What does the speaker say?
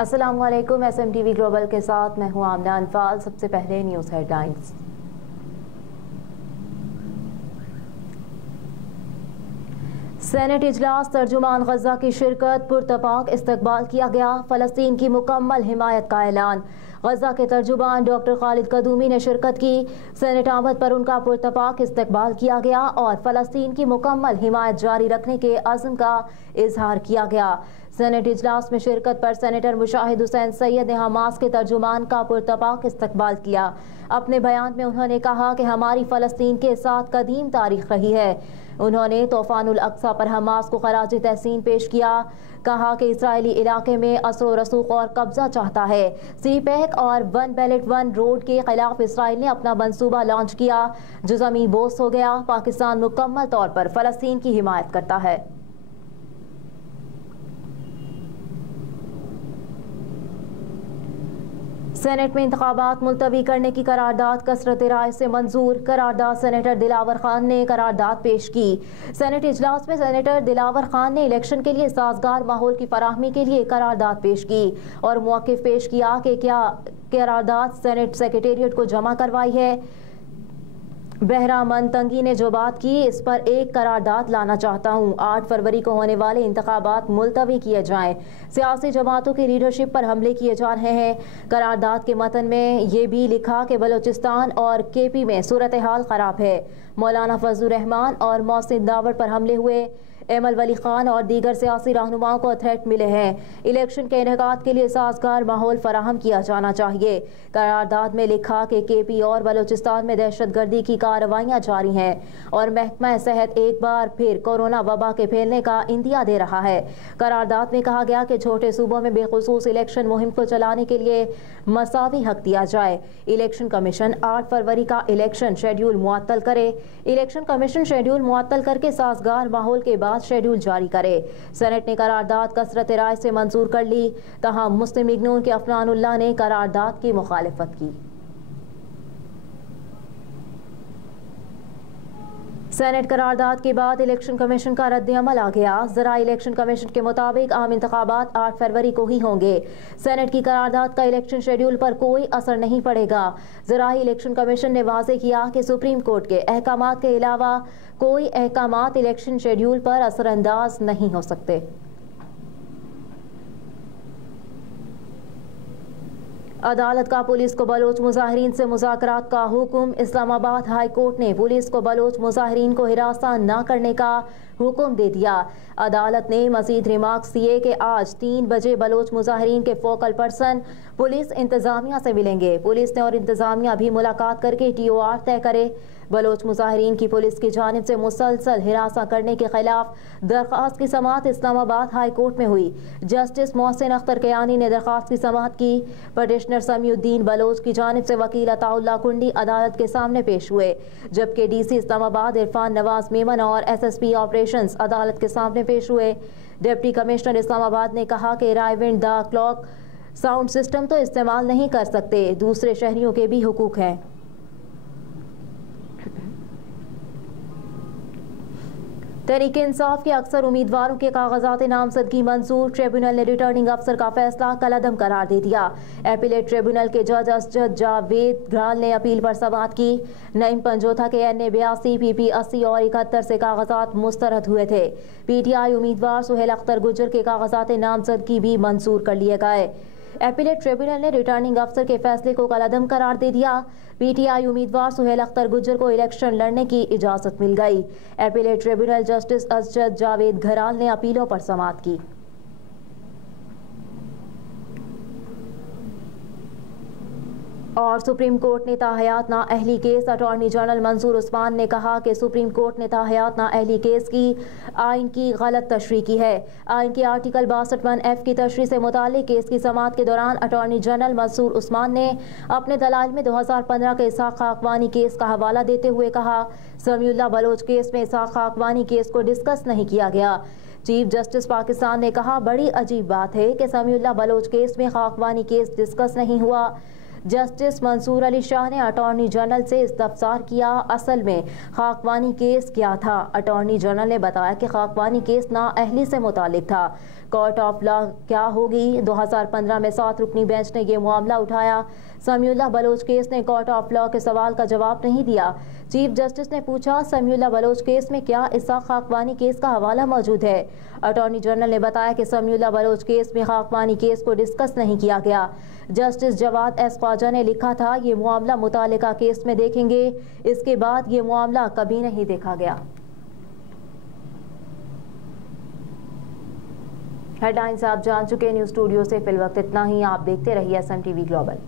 अस्सलामुअलैकुम। SMTV global के साथ मैं हूं आमना अनफाल। सबसे पहले न्यूज़ हेडलाइंस। सेनेट इजलास तर्जुमान गजा की शिरकत, पुरतपाक इस्तकबाल किया गया। फ़लस्तीन की मुकम्मल हिमायत का ऐलान। गजा के तर्जुमान डॉक्टर खालिद कदूमी ने शिरकत की। सेनेट आमद पर उनका पुरतपाक इस्तकबाल किया गया और फ़लस्तीन की मुकम्मल हिमायत जारी रखने के अज़्म का इजहार किया गया। सेनेट इजलास में शिरकत पर सेनेटर मुशाहिद हुसैन सैयद ने हमास के तर्जुमान का पुरतपाक इस्तकबाल किया। अपने बयान में उन्होंने कहा कि हमारी फ़लस्तीन के साथ कदीम तारीख रही है। उन्होंने तूफ़ानुल अक्सा पर हमास को खराज तहसीन पेश किया। कहा कि इसराइली इलाके में असर रसूख और कब्जा चाहता है। सी पैक और वन बेल्ट वन रोड के खिलाफ इसराइल ने अपना मंसूबा लॉन्च किया जो ज़मीं बोस हो गया। पाकिस्तान मुकम्मल तौर पर फ़लस्तीन की हिमायत करता है। सेनेट में इंतखाबात मुलतवी करने की करारदाद कसरत राय से मंजूर। करारदाद सेनेटर दिलावर खान ने करारदाद पेश की। सेनेट इजलास में सेनेटर दिलावर खान ने इलेक्शन के लिए साजगार माहौल की फराहमी के लिए करारदाद पेश की और मौक़िफ़ पेश किया कि क्या करारदाद सेनेट सेक्रेटेरिएट को जमा करवाई है। बहरामंद तंगी ने जो बात की, इस पर एक करारदाद लाना चाहता हूँ। 8 फरवरी को होने वाले इंतखाबात मुलतवी किए जाएं। सियासी जमातों की लीडरशिप पर हमले किए जा रहे हैं। करारदाद के मतन में ये भी लिखा कि बलोचिस्तान और KP में सूरत हाल ख़राब है। मौलाना फजलुर रहमान और मोहसिन दावड़ पर हमले हुए। एमल वली खान और दीगर सियासी रहनुमाओं को थ्रेट मिले हैं। इलेक्शन के इनेकाद के लिए साजगार माहौल फराहम किया जाना चाहिए। करारदाद में लिखा कि KP और बलोचिस्तान में दहशतगर्दी की कार्रवाइयाँ जारी हैं और महकमा सेहत एक बार फिर कोरोना वबा के फैलने का इंदिया दे रहा है। करारदाद में कहा गया कि छोटे सूबों में बेखुसूस इलेक्शन मुहिम को चलाने के लिए मसावी हक दिया जाए। इलेक्शन कमीशन 8 फरवरी का इलेक्शन शेड्यूल मुअत्तल करे। इलेक्शन कमीशन शेड्यूल मुअत्तल करके साजगार माहौल के बाद शेड्यूल जारी करे। सेनेट ने करारदाद कसरत राय से मंजूर कर ली। तहम मुस्लिम लीग नून के अफनानुल्लाह ने करारदाद की मुखालिफत की। सेनेट करारदाद के बाद इलेक्शन कमीशन का रद्द अमल आ गया। ज़रा इलेक्शन कमीशन के मुताबिक आम इंतखाबात 8 फरवरी को ही होंगे। सेनेट की करारदाद का इलेक्शन शेड्यूल पर कोई असर नहीं पड़ेगा। ज़रा इलेक्शन कमीशन ने वाज़ेह किया कि सुप्रीम कोर्ट के अहकामात के अलावा कोई अहकामात इलेक्शन शेड्यूल पर असरअंदाज नहीं हो सकते। अदालत का पुलिस को बलोच मुजाहिरीन से मुज़ाकरात का हुक्म। इस्लामाबाद हाई कोर्ट ने पुलिस को बलोच मुजाहिरीन को हिरासत न करने का हुक्म दे दिया। अदालत ने मजीद रिमार्क्स दिए कि आज 3 बजे बलोच मुजाहिरीन के फोकल पर्सन पुलिस इंतजामिया से मिलेंगे। पुलिस ने और इंतजामिया भी मुलाकात करके TOR तय करे। बलोच मुजाहिरीन की पुलिस की जानिब से मुसलसल हिरासत करने के खिलाफ दरख्वास्त की समाअत इस्लामाबाद हाई कोर्ट में हुई। जस्टिस मोहसिन अख्तर कयानी ने दरख्वास्त की समाअत की। पटिशनर समीउद्दीन बलोच की जानिब से वकील अताउल्लाह कुंडी अदालत के सामने पेश हुए, जबकि DC इस्लामाबाद इरफान नवाज मेमन और SSP ऑपरेशंस अदालत के सामने पेश हुए। डिप्टी कमिश्नर इस्लामाबाद ने कहा कि राइविंड द क्लॉक साउंड सिस्टम तो इस्तेमाल नहीं कर सकते, दूसरे शहरियों के भी हुकूक हैं। तहरीक इंसाफ के अक्सर उम्मीदवारों के कागजात नामजदगी मंजूर। ट्रिब्यूनल ने रिटर्निंग अफसर का फैसला कलअदम करार दे दिया। एपीलेट ट्रिब्यूनल के जज असजद जावेद घराल ने अपील पर समाअत की। नईम पंजोथा के NA 82, PP 80 और 71 से कागजात मुस्तरद हुए थे। PTI उम्मीदवार सुहेल अख्तर गुज्जर के कागजात नामजदगी भी मंजूर कर लिए गए। एपीलेट ट्रिब्यूनल ने रिटर्निंग अफसर के फैसले को कलअदम करार दे दिया। PTI उम्मीदवार सुहेल अख्तर गुज्जर को इलेक्शन लड़ने की इजाज़त मिल गई। Appellate tribunal justice Asjad Javed Gharal ने अपीलों पर समाअत की। और सुप्रीम कोर्ट ने ताहयात नाअहली case. Attorney general Mansoor Usman ने कहा कि सुप्रीम कोर्ट ने ताहयात नाअहली केस की आइन की गलत तशरीह की है। आइन के आर्टिकल 62(1)(f) की तशरीह से मुताल्लिक केस की समाअत के दौरान अटॉर्नी जनरल मंसूर उस्मान ने अपने दलाइल में 2015 के इसहाक खाकवानी केस का हवाला देते हुए कहा, समीउल्लाह बलोच केस में इसहाक खाकवानी केस को डिस्कस नहीं किया गया। चीफ जस्टिस पाकिस्तान ने कहा, बड़ी अजीब बात है कि समीउल्लाह बलोच केस में खाकवानी केस डिस्कस नहीं हुआ। जस्टिस मंसूर अली शाह ने अटॉर्नी जनरल से इस्तफसार किया, असल में खाकवानी केस क्या था। अटॉर्नी जनरल ने बताया कि खाकवानी केस नाअहली से मुतालिक था। कोर्ट ऑफ लॉ क्या होगी? 2015 में 7 रुकनी बेंच ने यह मामला उठाया। समीउल्लाह बलोच केस ने कोर्ट ऑफ लॉ के सवाल का जवाब नहीं दिया। चीफ जस्टिस ने पूछा, समीउल्लाह बलोच केस में क्या इसाक खाकवानी केस का हवाला मौजूद है? अटॉर्नी जनरल ने बताया कि समीउल्लाह बलोच केस में खाकवानी केस को डिस्कस नहीं किया गया। जस्टिस जवाद एस ख्वाजा ने लिखा था, ये मामला मुतालिका केस में देखेंगे, इसके बाद ये मामला कभी नहीं देखा गया। हेडलाइंस आप जान चुके। न्यूज़ स्टूडियो से फिल वक्त इतना ही। आप देखते रहिए SM TV ग्लोबल।